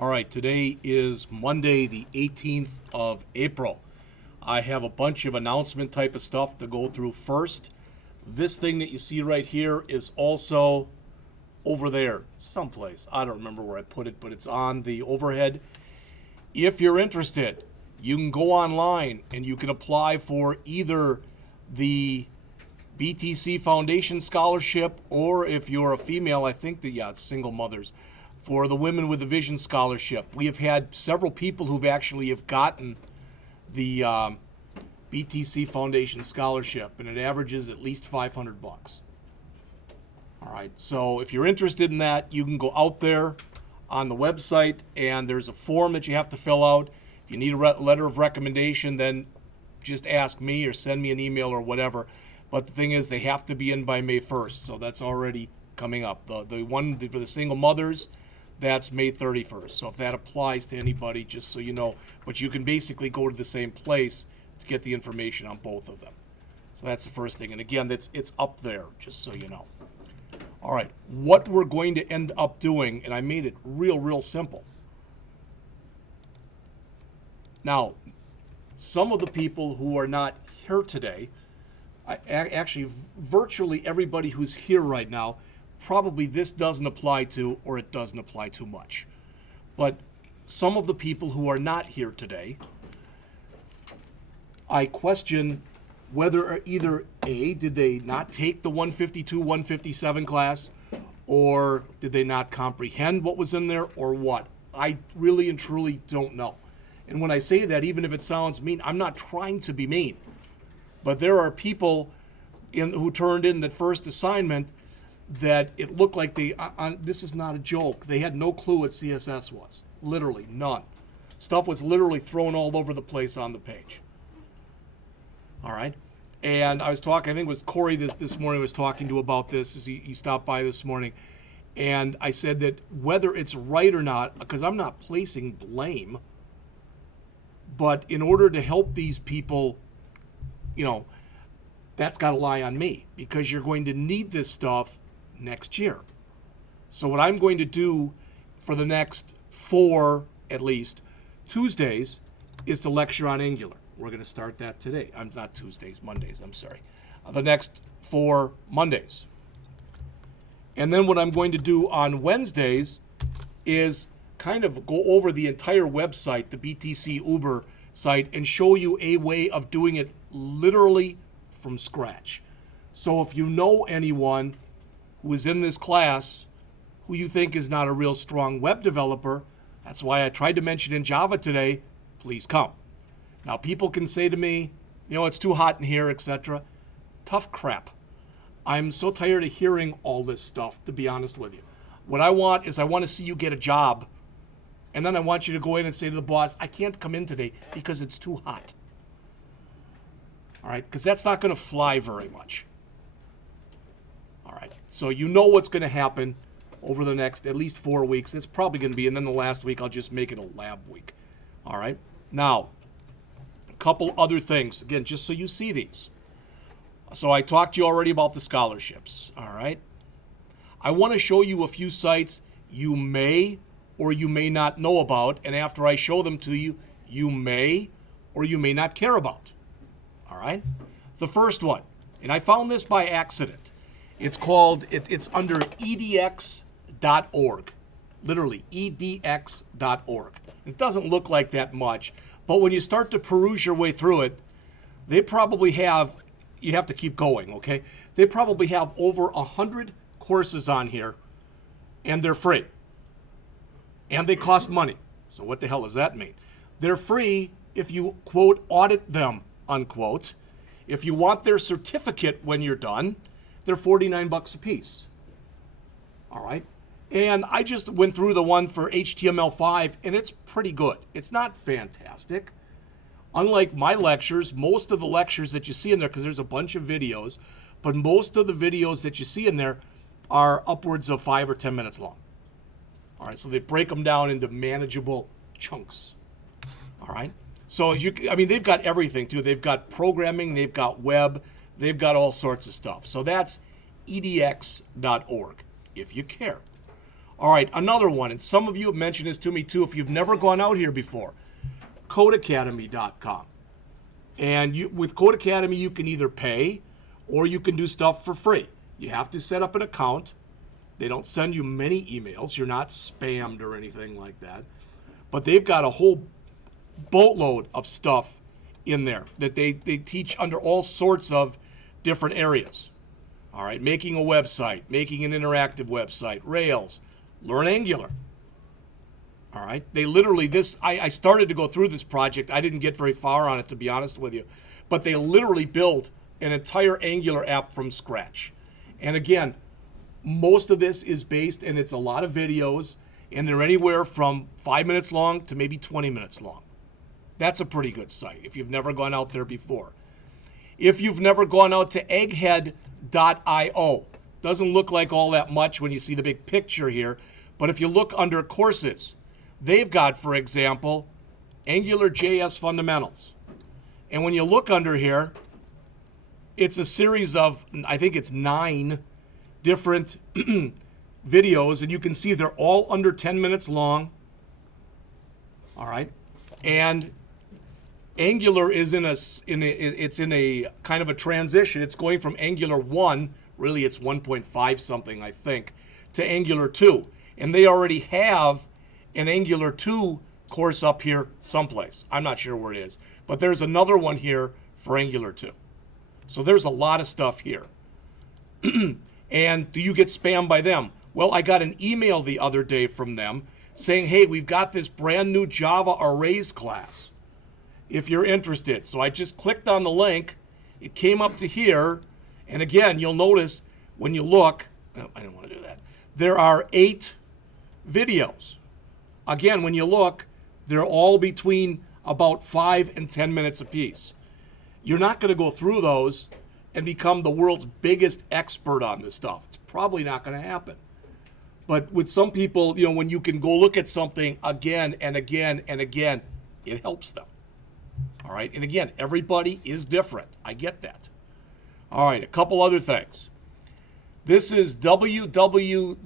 All right, today is Monday, the 18th of April. I have a bunch of announcement type of stuff to go through first. This thing that you see right here is also over there someplace. I don't remember where I put it, but it's on the overhead. If you're interested, you can go online and you can apply for either the BTC Foundation Scholarship, or if you're a female, I think that, it's single mothers, for the Women with a Vision Scholarship. We have had several people who've actually have gotten the BTC Foundation Scholarship, and it averages at least $500. All right, so if you're interested in that, you can go out there on the website, and there's a form that you have to fill out. If you need a letter of recommendation, then just ask me or send me an email or whatever. But the thing is, they have to be in by May 1st, so that's already coming up. The one for the single mothers, that's May 31st. So if that applies to anybody, just so you know. But you can basically go to the same place to get the information on both of them. So that's the first thing. And again, it's up there, just so you know. All right, what we're going to end up doing, and I made it real simple. Now, some of the people who are not here today, actually virtually everybody who's here right now, probably this doesn't apply to, or it doesn't apply too much. But some of the people who are not here today, I question whether either A, did they not take the 152, 157 class, or did they not comprehend what was in there, or what? I really and truly don't know. And when I say that, even if it sounds mean, I'm not trying to be mean. But there are people who turned in the first assignment that it looked like this is not a joke, they had no clue what CSS was. Literally, none. Stuff was literally thrown all over the place on the page. All right? And I was talking, I think it was Corey this morning was talking to about this as he stopped by this morning. And I said that whether it's right or not, because I'm not placing blame, but in order to help these people, that's got to lie on me, because you're going to need this stuff next year. So what I'm going to do for the next 4, at least, Tuesdays, is to lecture on Angular. We're going to start that today. Not Tuesdays, Mondays, I'm sorry. The next 4 Mondays. And then what I'm going to do on Wednesdays is kind of go over the entire website, the BTC Uber site, and show you a way of doing it literally from scratch. So if you know anyone who is in this class who you think is not a real strong web developer, that's why I tried to mention in Java today, please come. Now people can say to me, it's too hot in here, etc. Tough crap. I'm so tired of hearing all this stuff, to be honest with you. What I want is I want to see you get a job, and then I want you to go in and say to the boss, I can't come in today because it's too hot. All right, because that's not going to fly very much. All right, so you know what's going to happen over the next at least 4 weeks. It's probably going to be, and then the last week I'll just make it a lab week. All right, now, a couple other things, again, just so you see these. So I talked to you already about the scholarships, all right? I want to show you a few sites you may or you may not know about, and after I show them to you, you may or you may not care about, all right? The first one, and I found this by accident. It's called, it's under edx.org, literally edx.org. It doesn't look like that much, but when you start to peruse your way through it, they probably have, you have to keep going, okay? They probably have over 100 courses on here, and they're free. And they cost money. So what the hell does that mean? They're free if you, quote, audit them, unquote. If you want their certificate when you're done, they're $49 a piece. All right? And I just went through the one for HTML5, and it's pretty good. It's not fantastic. Unlike my lectures, most of the lectures that you see in there, because there's a bunch of videos, but most of the videos that you see in there are upwards of 5 or 10 minutes long. All right, so they break them down into manageable chunks. All right, so they've got everything too. They've got programming, they've got web, they've got all sorts of stuff. So that's edx.org if you care. All right, another one, and some of you have mentioned this to me too if you've never gone out here before, codeacademy.com. And with Codecademy, you can either pay or you can do stuff for free. You have to set up an account. They don't send you many emails. You're not spammed or anything like that. But they've got a whole boatload of stuff in there that they teach under all sorts of different areas. All right, making a website, making an interactive website, Rails, learn Angular. All right, they literally, I started to go through this project. I didn't get very far on it, to be honest with you. But they literally built an entire Angular app from scratch. And again, most of this is based, and it's a lot of videos, and they're anywhere from 5 minutes long to maybe 20 minutes long. That's a pretty good site if you've never gone out there before. If you've never gone out to egghead.io, doesn't look like all that much when you see the big picture here, but if you look under courses, they've got, for example, AngularJS Fundamentals. And when you look under here, it's a series of, I think it's 9 different videos, and you can see they're all under 10 minutes long. All right, and Angular is in a kind of a transition. It's going from Angular 1, really it's 1.5 something I think, to Angular 2, and they already have an Angular 2 course up here someplace. I'm not sure where it is, but there's another one here for Angular 2. So there's a lot of stuff here. And do you get spammed by them? Well, I got an email the other day from them saying, hey, we've got this brand new Java Arrays class if you're interested. So I just clicked on the link. It came up to here. And again, you'll notice when you look, oh, I didn't want to do that. There are 8 videos. Again, when you look, they're all between about 5 and 10 minutes apiece. You're not going to go through those and become the world's biggest expert on this stuff. It's probably not going to happen. But with some people, when you can go look at something again and again and again, it helps them. All right. And again, everybody is different. I get that. All right. A couple other things. This is www.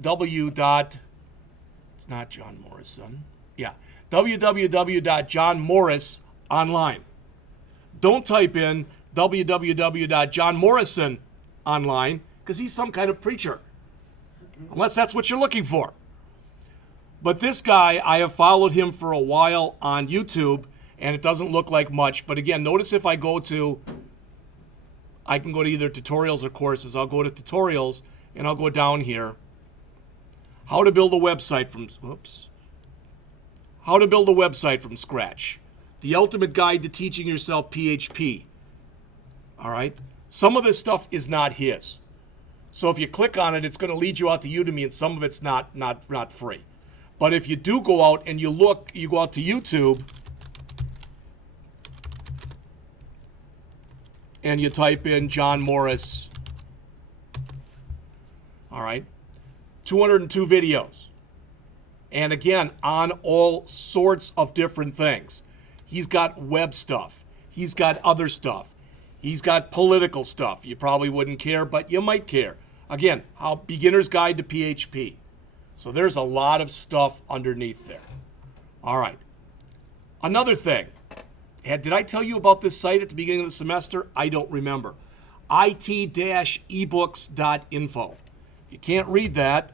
It's not John Morrison. Yeah. www.johnmorrisonline. Don't type in www.johnmorrisononline because he's some kind of preacher. Unless that's what you're looking for. But this guy, I have followed him for a while on YouTube, and it doesn't look like much. But again, notice if I can go to either tutorials or courses. I'll go to tutorials, and I'll go down here. How to build a website from scratch. The ultimate guide to teaching yourself PHP. All right? Some of this stuff is not his. So if you click on it, it's going to lead you out to Udemy, and some of it's not free. But if you do go out and you go out to YouTube, and you type in John Morris, all right, 202 videos. And again, on all sorts of different things. He's got web stuff. He's got other stuff. He's got political stuff. You probably wouldn't care, but you might care. Again, beginner's guide to PHP. So there's a lot of stuff underneath there. All right. Another thing. Did I tell you about this site at the beginning of the semester? I don't remember. it-ebooks.info. If you can't read that,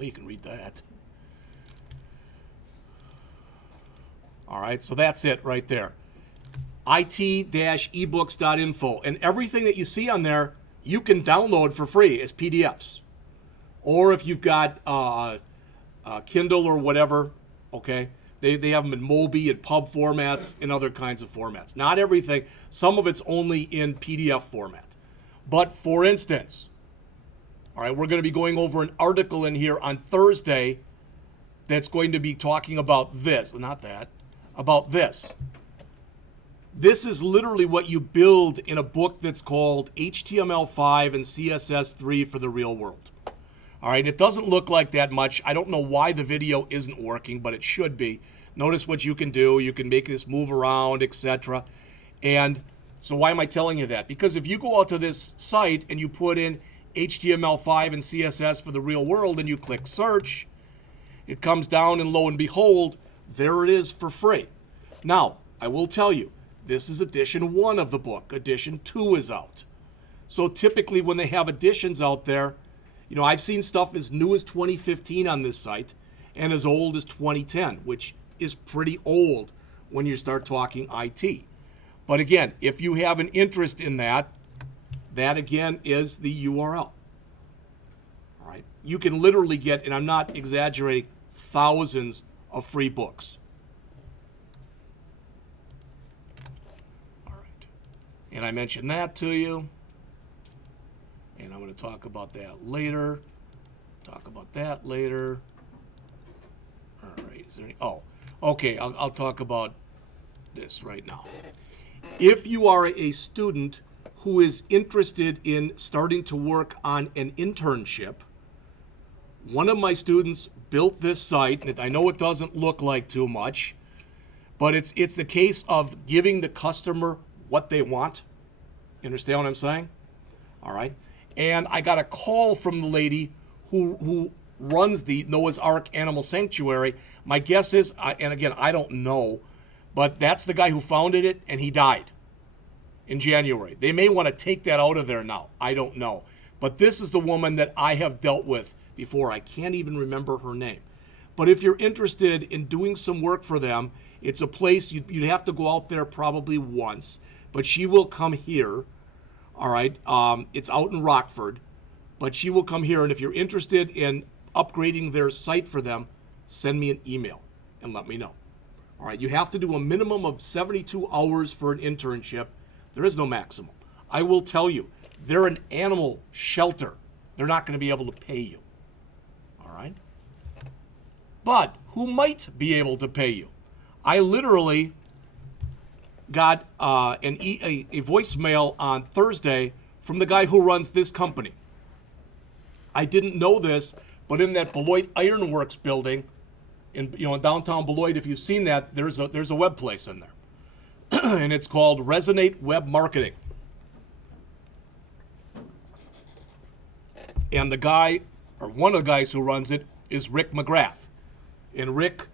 you can read that. All right, so that's it right there. it-ebooks.info. And everything that you see on there, you can download for free as PDFs. Or if you've got Kindle or whatever, okay, they have them in Mobi and pub formats and other kinds of formats. Not everything. Some of it's only in PDF format. But for instance, all right, we're going to be going over an article in here on Thursday that's going to be talking about this. Not that. About this. This is literally what you build in a book that's called HTML5 and CSS3 for the real world. All right, it doesn't look like that much. I don't know why the video isn't working, but it should be. Notice what you can do. You can make this move around, etc. And so why am I telling you that? Because if you go out to this site and you put in HTML5 and CSS for the real world and you click search, it comes down and lo and behold, there it is for free. Now, I will tell you, this is edition 1 of the book. Edition 2 is out. So typically when they have editions out there, you know, I've seen stuff as new as 2015 on this site and as old as 2010, which is pretty old when you start talking IT. But again, if you have an interest in that, that again is the URL. All right. You can literally get, and I'm not exaggerating, thousands of free books. All right. And I mentioned that to you. And I'm going to talk about that later. Talk about that later. All right. Is there any, oh, okay. I'll talk about this right now. If you are a student who is interested in starting to work on an internship, one of my students built this site, and I know it doesn't look like too much, but it's the case of giving the customer what they want. You understand what I'm saying? All right. And I got a call from the lady who runs the Noah's Ark Animal Sanctuary. My guess is, and again, I don't know, but that's the guy who founded it, and he died in January. They may want to take that out of there now. I don't know. But this is the woman that I have dealt with before. I can't even remember her name. But if you're interested in doing some work for them, it's a place you'd have to go out there probably once, but she will come here. All right, it's out in Rockford, but she will come here, and if you're interested in upgrading their site for them, send me an email and let me know. All right, you have to do a minimum of 72 hours for an internship. There is no maximum. I will tell you, they're an animal shelter. They're not going to be able to pay you. All right? But who might be able to pay you? I literally got a voicemail on Thursday from the guy who runs this company. I didn't know this, but in that Beloit Ironworks building, in downtown Beloit, if you've seen that, there's a web place in there, and it's called Resonate Web Marketing. And the guy, or one of the guys who runs it, is Rick McGrath, and Rick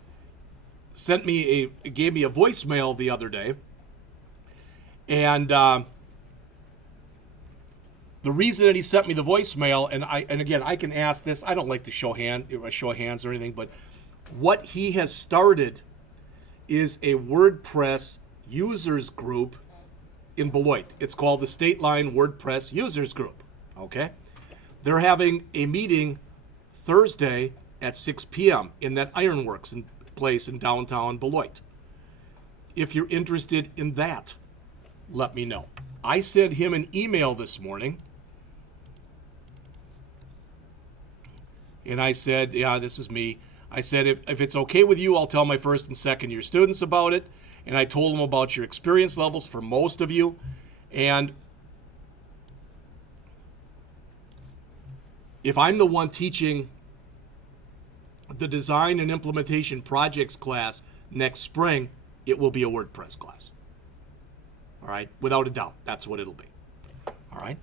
gave me a voicemail the other day. And the reason that he sent me the voicemail, and again, I can ask this. I don't like to show of hands or anything, but what he has started is a WordPress users group in Beloit. It's called the State Line WordPress Users Group. Okay, they're having a meeting Thursday at 6 p.m. in that Ironworks place in downtown Beloit. If you're interested in that, let me know. I sent him an email this morning, and I said, yeah, this is me. I said, if it's okay with you, I'll tell my first and second year students about it. And I told them about your experience levels for most of you. And if I'm the one teaching the design and implementation projects class next spring, it will be a WordPress class. All right, without a doubt, that's what it'll be. All right,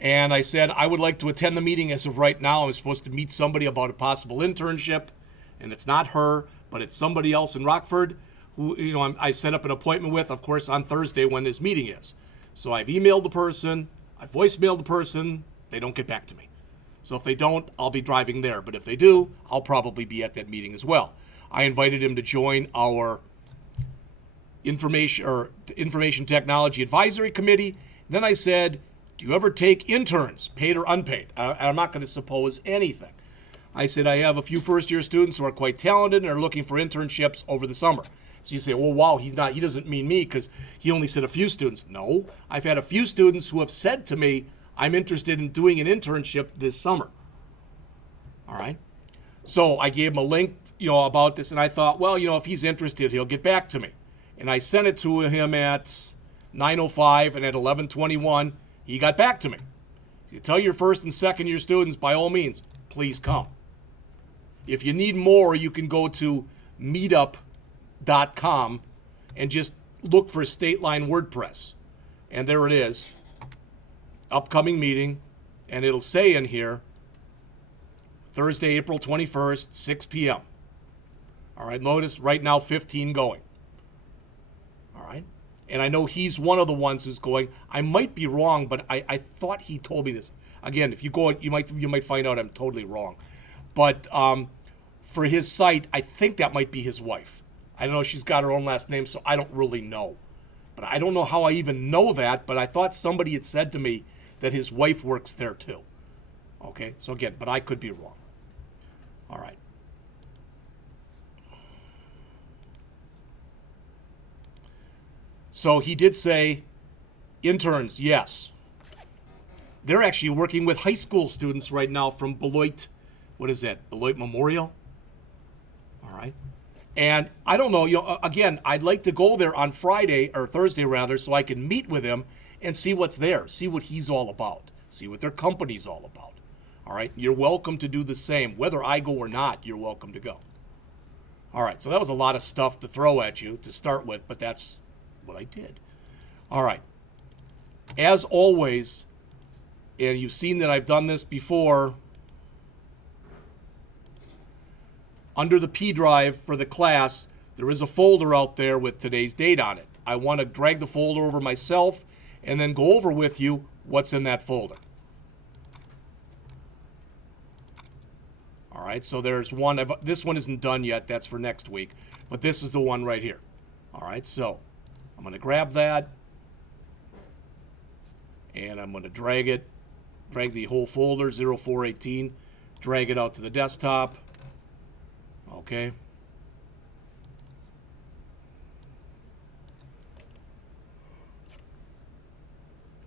and I said I would like to attend the meeting as of right now. I'm supposed to meet somebody about a possible internship, and it's not her, but it's somebody else in Rockford who, I set up an appointment with, of course, on Thursday when this meeting is. So I've emailed the person, I've voicemailed the person, they don't get back to me. So if they don't, I'll be driving there. But if they do, I'll probably be at that meeting as well. I invited him to join our information technology advisory committee. Then I said, do you ever take interns, paid or unpaid? I'm not going to suppose anything. I said, I have a few first-year students who are quite talented and are looking for internships over the summer. So you say, well, wow, he doesn't mean me because he only said a few students. No, I've had a few students who have said to me, I'm interested in doing an internship this summer. All right. So I gave him a link, about this, and I thought, well, if he's interested, he'll get back to me. And I sent it to him at 9:05, and at 11:21, he got back to me. You tell your first and second year students, by all means, please come. If you need more, you can go to meetup.com and just look for State Line WordPress. And there it is, upcoming meeting, and it'll say in here, Thursday, April 21st, 6 p.m. All right, notice right now 15 going. All right, and I know he's one of the ones who's going. I might be wrong, but I thought he told me this. Again, if you go, you might find out I'm totally wrong. But for his site, I think that might be his wife. I don't know, she's got her own last name, so I don't really know. But I don't know how I even know that, but I thought somebody had said to me that his wife works there too. Okay, so again, but I could be wrong. All right. So he did say, interns, yes. They're actually working with high school students right now from Beloit, what is that, Beloit Memorial? All right. And I don't know, again, I'd like to go there on Friday, or Thursday rather, so I can meet with him and see what's there, see what he's all about, see what their company's all about. All right, you're welcome to do the same. Whether I go or not, you're welcome to go. All right, so that was a lot of stuff to throw at you to start with, but that's what I did. All right, as always, and you've seen that I've done this before, under the P drive for the class, there is a folder out there with today's date on it. I want to drag the folder over myself and then go over with you what's in that folder. All right, so there's one. This one isn't done yet. That's for next week. But this is the one right here. All right, so I'm going to grab that. And I'm going to drag the whole folder, 0418, drag it out to the desktop. Okay.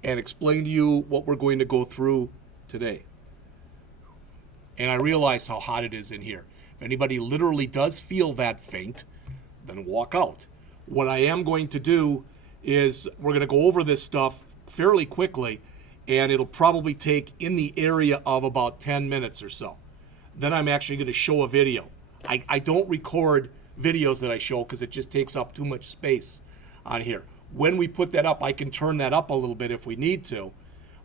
And explain to you what we're going to go through today. And I realize how hot it is in here. If anybody literally does feel that faint, then walk out. What I am going to do is we're going to go over this stuff fairly quickly, and it'll probably take in the area of about 10 minutes or so. Then I'm actually going to show a video. I don't record videos that I show because it just takes up too much space on here. When we put that up, I can turn that up a little bit if we need to.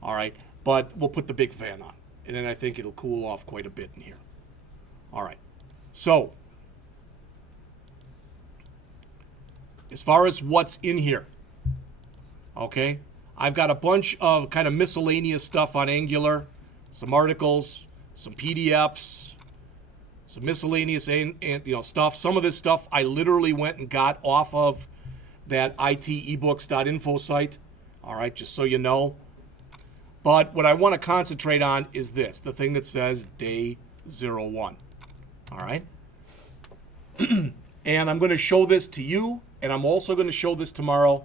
All right, but we'll put the big fan on. And then I think it'll cool off quite a bit in here. All right. So, as far as what's in here, okay, I've got a bunch of kind of miscellaneous stuff on Angular, some articles, some PDFs, some miscellaneous stuff. Some of this stuff I literally went and got off of that itebooks.info site. All right, just so you know. But what I want to concentrate on is this, the thing that says day 01. All right? And I'm going to show this to you, and I'm also going to show this tomorrow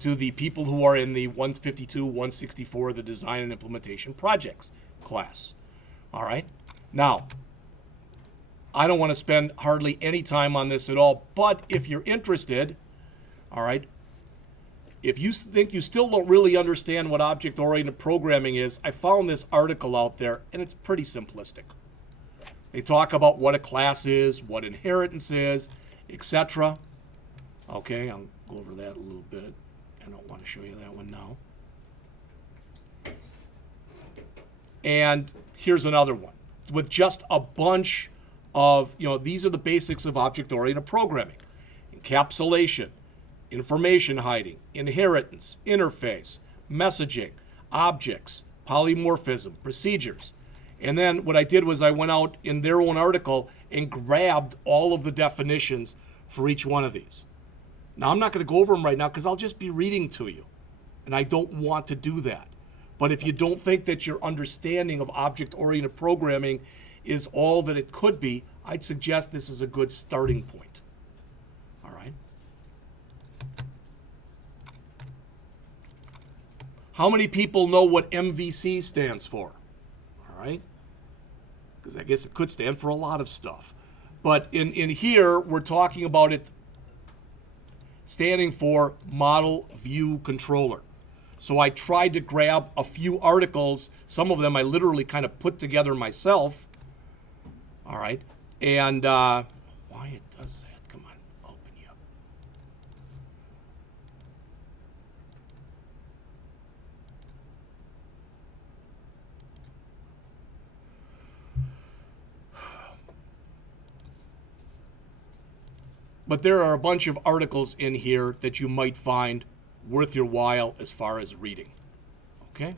to the people who are in the 152, 164, the Design and Implementation Projects class. All right? Now, I don't want to spend hardly any time on this at all, but if you're interested, all right, if you think you still don't really understand what object-oriented programming is, I found this article out there, and it's pretty simplistic. They talk about what a class is, what inheritance is, etc. Okay, I'll go over that a little bit. I don't want to show you that one now. And here's another one with just a bunch of, these are the basics of object-oriented programming. Encapsulation, information hiding, inheritance, interface, messaging, objects, polymorphism, procedures. And then what I did was I went out in their own article and grabbed all of the definitions for each one of these. Now, I'm not going to go over them right now because I'll just be reading to you, and I don't want to do that. But if you don't think that your understanding of object-oriented programming is all that it could be, I'd suggest this is a good starting point. All right? How many people know what MVC stands for? All right? Because I guess it could stand for a lot of stuff. But in here, we're talking about it standing for ModelViewController. So I tried to grab a few articles. Some of them I literally kind of put together myself. All right. And why it does that? Come on, open you. But there are a bunch of articles in here that you might find worth your while as far as reading. Okay?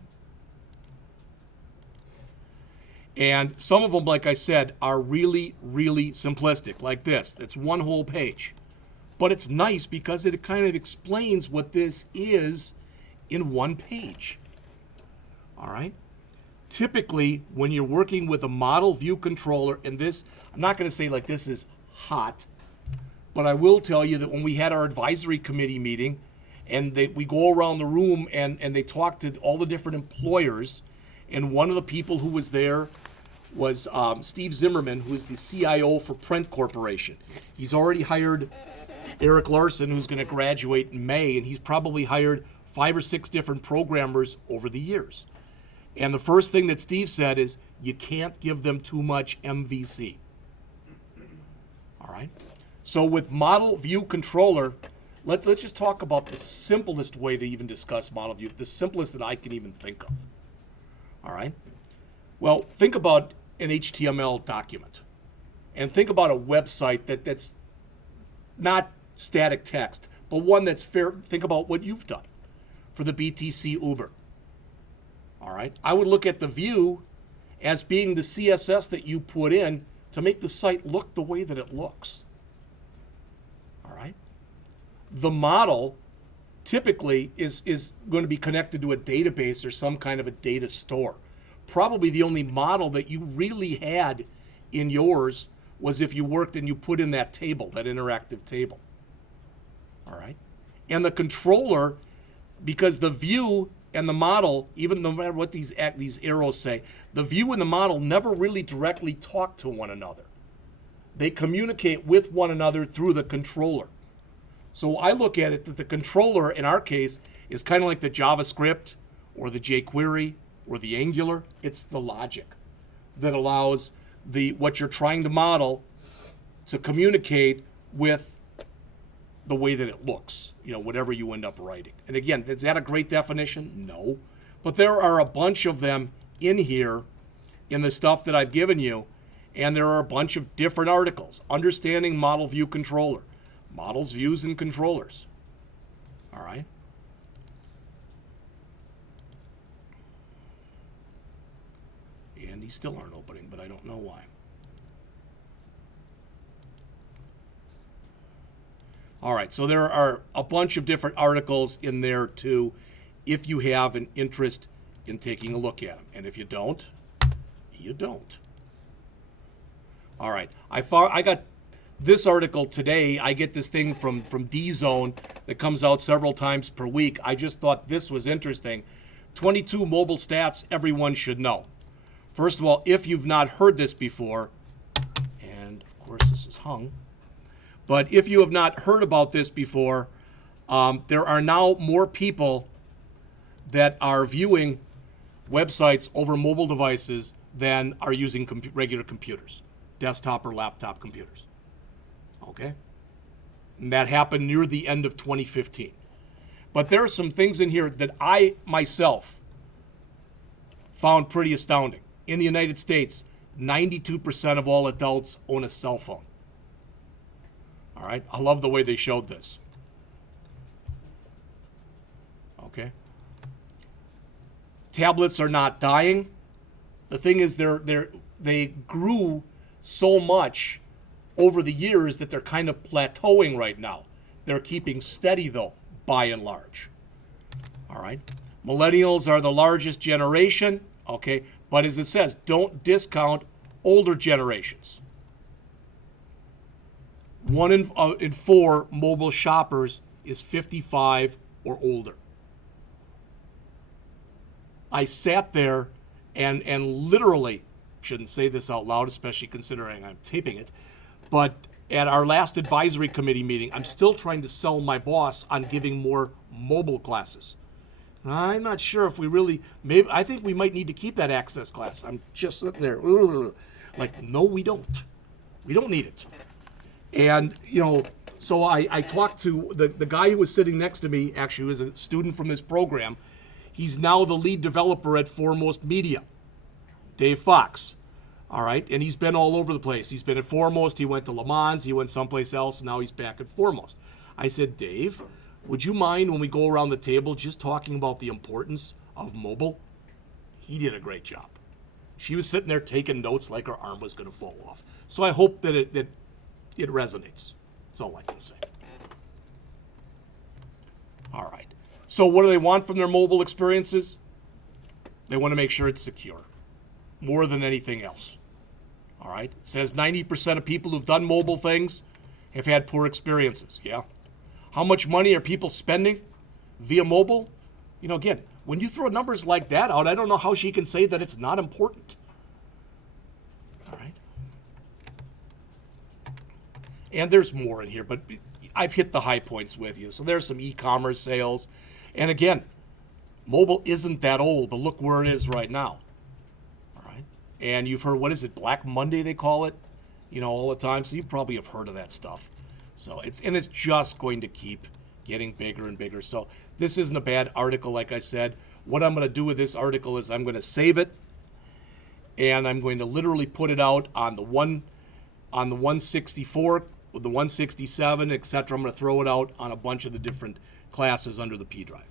And some of them, like I said, are really, really simplistic, like this. It's one whole page. But it's nice because it kind of explains what this is in one page. All right? Typically, when you're working with a model view controller, and this, I'm not going to say like this is hot, but I will tell you that when we had our advisory committee meeting, and we go around the room and they talk to all the different employers, and one of the people who was there was Steve Zimmerman, who is the CIO for Print Corporation. He's already hired Eric Larson, who's going to graduate in May, and he's probably hired 5 or 6 different programmers over the years. And the first thing that Steve said is, you can't give them too much MVC. All right? So with Model View Controller, let's just talk about the simplest way to even discuss Model View, the simplest that I can even think of. All right? Well, think about an HTML document. And think about a website that's not static text, but one that's fair. Think about what you've done for the BTC Uber. All right? I would look at the view as being the CSS that you put in to make the site look the way that it looks. All right? The model typically is going to be connected to a database or some kind of a data store. Probably the only model that you really had in yours was if you worked and you put in that table, that interactive table. All right? And the controller, because the view and the model, even no matter what these arrows say, the view and the model never really directly talk to one another. They communicate with one another through the controller. So I look at it that the controller, in our case, is kind of like the JavaScript or the jQuery or the Angular. It's the logic that allows what you're trying to model to communicate with the way that it looks, whatever you end up writing. And again, is that a great definition? No. But there are a bunch of them in here in the stuff that I've given you, and there are a bunch of different articles. Understanding Model View Controller. Models, views, and controllers. All right? And these still aren't opening, but I don't know why. All right, so there are a bunch of different articles in there too, if you have an interest in taking a look at them. And if you don't, you don't. All right, I got this article today. I get this thing from D-Zone that comes out several times per week. I just thought this was interesting. 22 mobile stats everyone should know. First of all, if you've not heard this before, and of course this is hung, but if you have not heard about this before, there are now more people that are viewing websites over mobile devices than are using regular computers, desktop or laptop computers. Okay? And that happened near the end of 2015. But there are some things in here that I myself found pretty astounding. In the United States, 92% of all adults own a cell phone. All right? I love the way they showed this. Okay? Tablets are not dying. The thing is, they grew so much over the years that they're kind of plateauing right now. They're keeping steady, though, by and large. All right? Millennials are the largest generation, okay? But as it says, don't discount older generations. 1 in 4 mobile shoppers is 55 or older. I sat there and literally, shouldn't say this out loud, especially considering I'm taping it, but at our last advisory committee meeting, I'm still trying to sell my boss on giving more mobile classes. I'm not sure if we really, I think we might need to keep that access class. I'm just sitting there. Like, no, we don't. We don't need it. And, so I talked to the guy who was sitting next to me, actually was a student from this program. He's now the lead developer at Foremost Media, Dave Fox. All right, and he's been all over the place. He's been at Foremost, he went to Le Mans, he went someplace else, and now he's back at Foremost. I said, Dave, would you mind when we go around the table just talking about the importance of mobile? He did a great job. She was sitting there taking notes like her arm was going to fall off. So I hope that it resonates. That's all I can say. All right. So what do they want from their mobile experiences? They want to make sure it's secure, more than anything else. All right. It says 90% of people who've done mobile things have had poor experiences. Yeah. How much money are people spending via mobile? Again, when you throw numbers like that out, I don't know how she can say that it's not important. All right. And there's more in here, but I've hit the high points with you. So there's some e-commerce sales. And again, mobile isn't that old, but look where it is right now. All right. And you've heard, what is it, Black Monday they call it, all the time. So you probably have heard of that stuff. So it's just going to keep getting bigger and bigger. So this isn't a bad article, like I said. What I'm going to do with this article is I'm going to save it, and I'm going to literally put it out on the 164, the 167, etc. I'm going to throw it out on a bunch of the different classes under the P drive.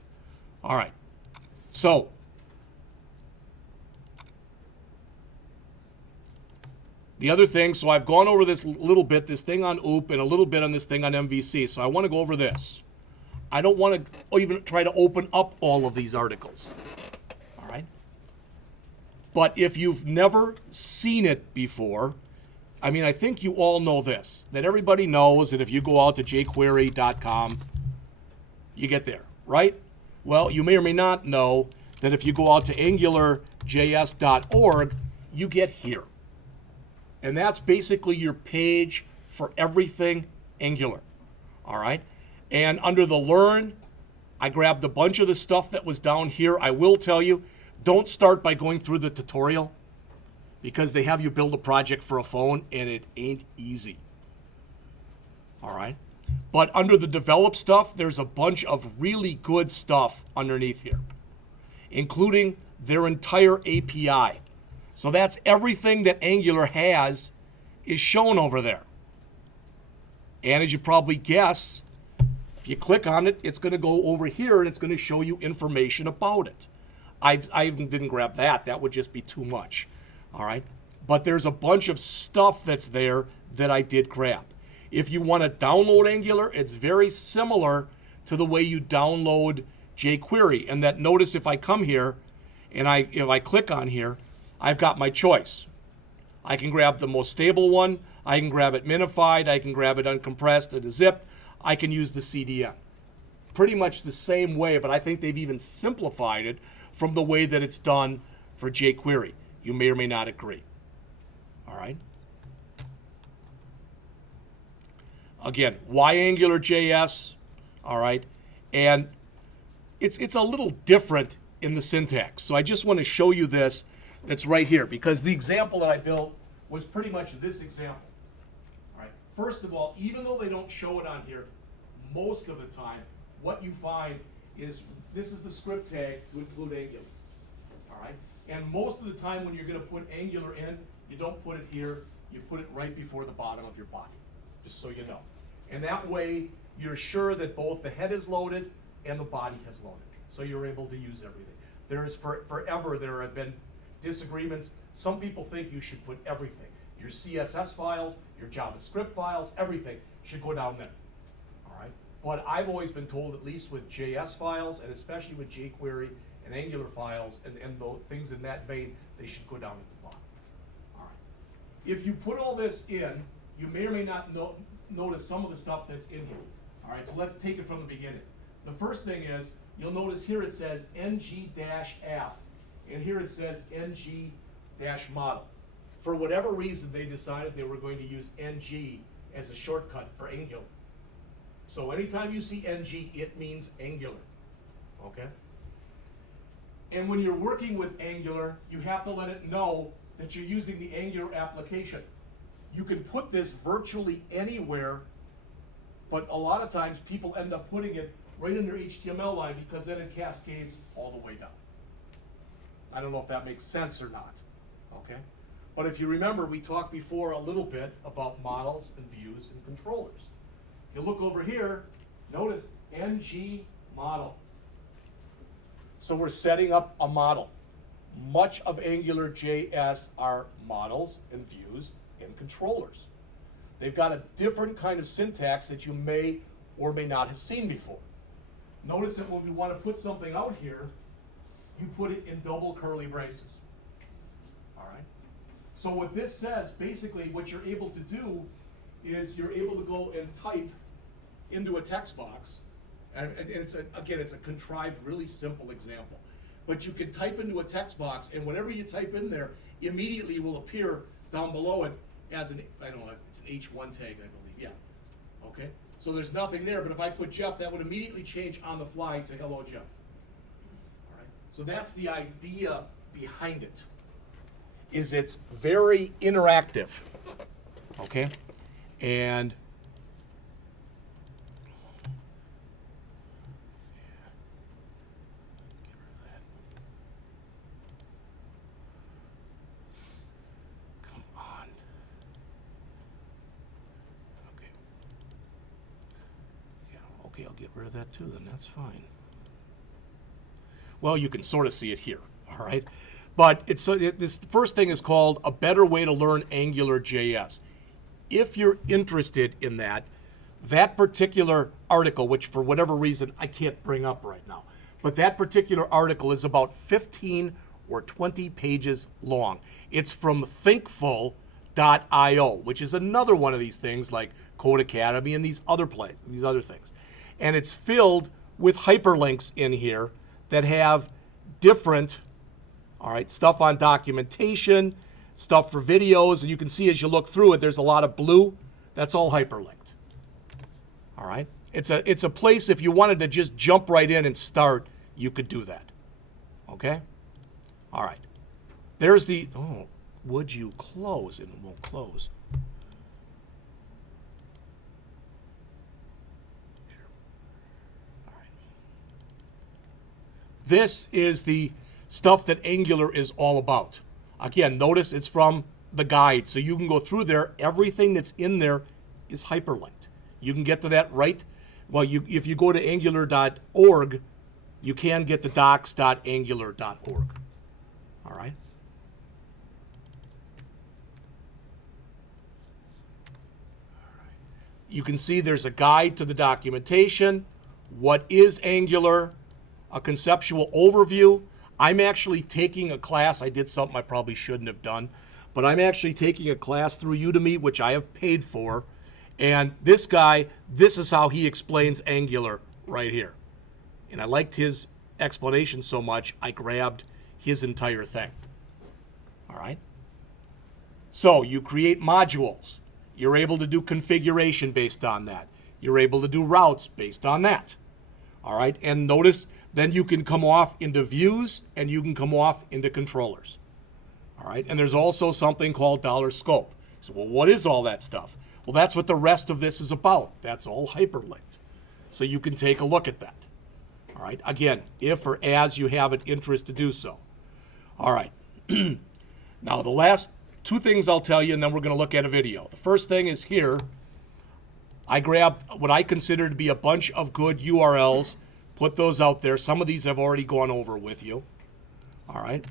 All right. So the other thing, so I've gone over this little bit, this thing on OOP, and a little bit on this thing on MVC. So I want to go over this. I don't want to even try to open up all of these articles. All right? But if you've never seen it before, I think you all know this, that everybody knows that if you go out to jquery.com, you get there, right? Well, you may or may not know that if you go out to AngularJS.org, you get here. And that's basically your page for everything Angular. All right? And under the Learn, I grabbed a bunch of the stuff that was down here. I will tell you, don't start by going through the tutorial, because they have you build a project for a phone, and it ain't easy. All right? But under the Develop stuff, there's a bunch of really good stuff underneath here, including their entire API. So that's everything that Angular has is shown over there. And as you probably guess, if you click on it, it's going to go over here and it's going to show you information about it. I even didn't grab that. That would just be too much. All right. But there's a bunch of stuff that's there that I did grab. If you want to download Angular, it's very similar to the way you download jQuery. And that, notice if I come here and if I click on here, I've got my choice. I can grab the most stable one. I can grab it minified. I can grab it uncompressed and zipped. I can use the CDN. Pretty much the same way, but I think they've even simplified it from the way that it's done for jQuery. You may or may not agree. All right. Again, why AngularJS? All right. And it's a little different in the syntax. So I just want to show you this that's right here, because the example that I built was pretty much this example. All right. First of all, even though they don't show it on here, most of the time, what you find is this is the script tag to include Angular. All right. And most of the time when you're going to put Angular in, you don't put it here, you put it right before the bottom of your body, just so you know. And that way, you're sure that both the head is loaded and the body has loaded. So you're able to use everything. There's forever, there have been disagreements. Some people think you should put everything. Your CSS files, your JavaScript files, everything should go down there. All right? But I've always been told, at least with JS files, and especially with jQuery and Angular files, and the things in that vein, they should go down at the bottom. All right. If you put all this in, you may or may not notice some of the stuff that's in here. All right, so let's take it from the beginning. The first thing is, you'll notice here it says ng-app, and here it says ng-model. For whatever reason, they decided they were going to use ng as a shortcut for Angular. So anytime you see ng, it means Angular, okay? And when you're working with Angular, you have to let it know that you're using the Angular application. You can put this virtually anywhere, but a lot of times people end up putting it right in their HTML line because then it cascades all the way down. I don't know if that makes sense or not, okay? But if you remember, we talked before a little bit about models and views and controllers. You look over here, notice ng model. So we're setting up a model. Much of AngularJS are models and views and controllers. They've got a different kind of syntax that you may or may not have seen before. Notice that when we want to put something out here, you put it in double curly braces. All right? So what this says, basically what you're able to do is you're able to go and type into a text box, and it's a contrived, really simple example. But you can type into a text box, and whatever you type in there immediately will appear down below it as an, I don't know, it's an H1 tag, I believe, yeah. Okay? So there's nothing there, but if I put Jeff, that would immediately change on the fly to hello, Jeff. All right? So that's the idea behind it, is it's very interactive, okay? And okay, I'll get rid of that too, then that's fine. Well, you can sort of see it here, all right? But this first thing is called A Better Way to Learn AngularJS. If you're interested in that particular article, which for whatever reason I can't bring up right now, but that particular article is about 15 or 20 pages long. It's from thinkful.io, which is another one of these things like Code Academy and these other things. And it's filled with hyperlinks in here that have different, all right, stuff on documentation, stuff for videos, and you can see as you look through it, there's a lot of blue. That's all hyperlinked. All right? It's a place if you wanted to just jump right in and start, you could do that. Okay? All right. There's the, oh, would you close? And it won't close. This is the stuff that Angular is all about. Again, notice it's from the guide, so you can go through there. Everything that's in there is hyperlinked. You can get to that right. Well, if you go to angular.org, you can get to docs.angular.org. All right? You can see there's a guide to the documentation. What is Angular? A conceptual overview. I'm actually taking a class. I did something I probably shouldn't have done, but I'm actually taking a class through Udemy, which I have paid for. And this guy, this is how he explains Angular right here. And I liked his explanation so much, I grabbed his entire thing. All right? So you create modules. You're able to do configuration based on that. You're able to do routes based on that. All right? And notice, then you can come off into views and you can come off into controllers. All right, and there's also something called $scope. So, well, what is all that stuff? Well, that's what the rest of this is about. That's all hyperlinked. So you can take a look at that. All right, again, if or as you have an interest to do so. All right, now the last two things I'll tell you, and then we're going to look at a video. The first thing is here. I grabbed what I consider to be a bunch of good URLs. Put those out there. Some of these I've already gone over with you. All right.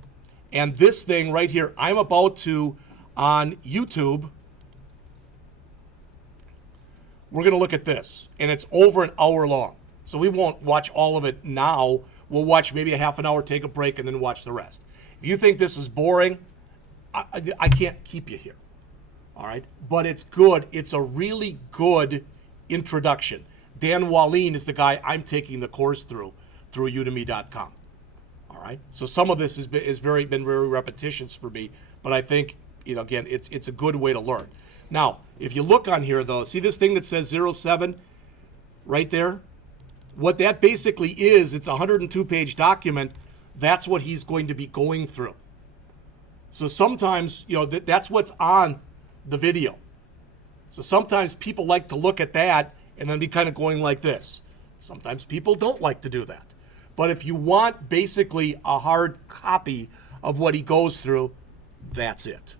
And this thing right here, I'm about to, on YouTube, we're going to look at this. And it's over an hour long. So we won't watch all of it now. We'll watch maybe a half an hour, take a break, and then watch the rest. If you think this is boring, I can't keep you here. All right. But it's good. It's a really good introduction. Dan Wallin is the guy I'm taking the course through udemy.com. All right. So some of this has been very repetitious for me, but I think, again, it's a good way to learn. Now, if you look on here though, see this thing that says 07 right there? What that basically is, it's a 102-page document. That's what he's going to be going through. So sometimes, that's what's on the video. So sometimes people like to look at that and then be kind of going like this. Sometimes people don't like to do that. But if you want basically a hard copy of what he goes through, that's it.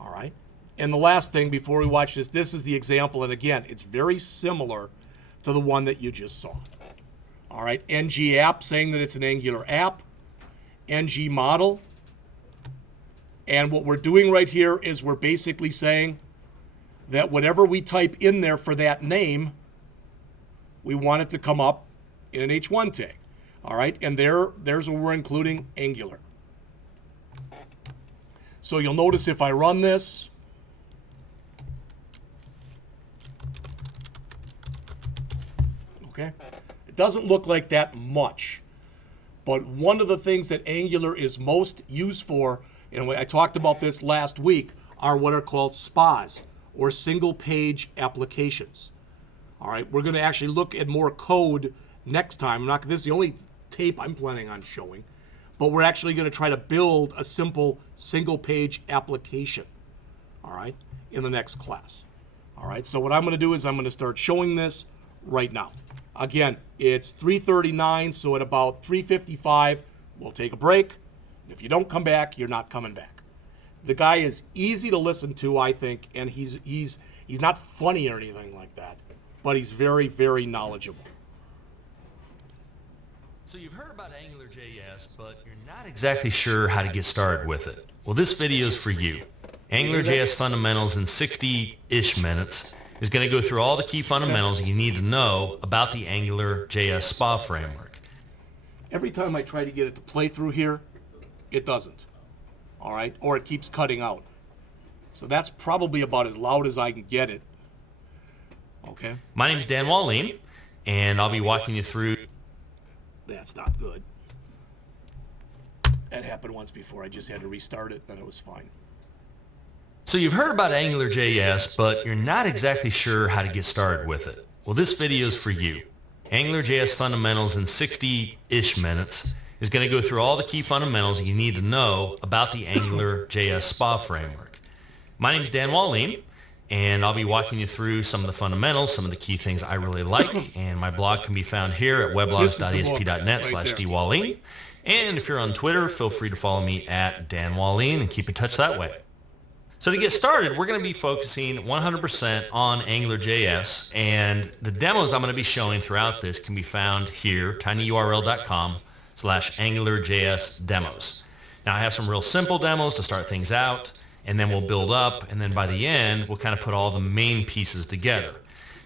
All right? And the last thing before we watch this is the example. And again, it's very similar to the one that you just saw. All right, ng app saying that it's an Angular app, ng model. And what we're doing right here is we're basically saying that whatever we type in there for that name, we want it to come up in an H1 tag. All right, and there's where we're including Angular. So you'll notice if I run this, okay, it doesn't look like that much. But one of the things that Angular is most used for, and I talked about this last week, are what are called SPAs, or single page applications. All right, we're going to actually look at more code next time. This is the only tape I'm planning on showing, but we're actually going to try to build a simple single page application, all right, in the next class. All right, so what I'm going to do is I'm going to start showing this right now. Again, it's 3:39, so at about 3:55, we'll take a break. If you don't come back, you're not coming back. The guy is easy to listen to, I think, and he's not funny or anything like that, but he's very, very knowledgeable. So you've heard about AngularJS, but you're not exactly sure how to get started with it. Well, this video is for you. AngularJS Fundamentals in 60-ish minutes is going to go through all the key fundamentals you need to know about the AngularJS SPA framework. Every time I try to get it to play through here, it doesn't. All right? Or it keeps cutting out. So that's probably about as loud as I can get it. Okay? My name's Dan Wallin, and I'll be walking you through. That's not good. That happened once before. I just had to restart it, then it was fine. So you've heard about AngularJS, but you're not exactly sure how to get started with it. Well, this video is for you. AngularJS Fundamentals in 60-ish minutes is going to go through all the key fundamentals you need to know about the AngularJS SPA framework. My name's Dan Wallin, and I'll be walking you through some of the fundamentals, some of the key things I really like, and my blog can be found here at weblogs.esp.net/dwallin. And if you're on Twitter, feel free to follow me at Dan Wallin and keep in touch that way. So to get started, we're going to be focusing 100% on AngularJS, and the demos I'm going to be showing throughout this can be found here, tinyurl.com/AngularJS demos. Now I have some real simple demos to start things out, and then we'll build up, and then by the end, we'll kind of put all the main pieces together.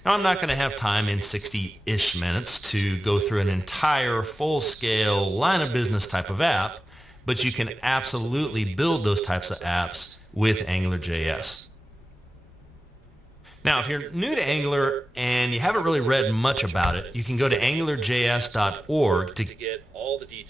Now I'm not going to have time in 60-ish minutes to go through an entire full-scale line of business type of app, but you can absolutely build those types of apps with AngularJS. Now, if you're new to Angular and you haven't really read much about it, you can go to angularjs.org to get all the details.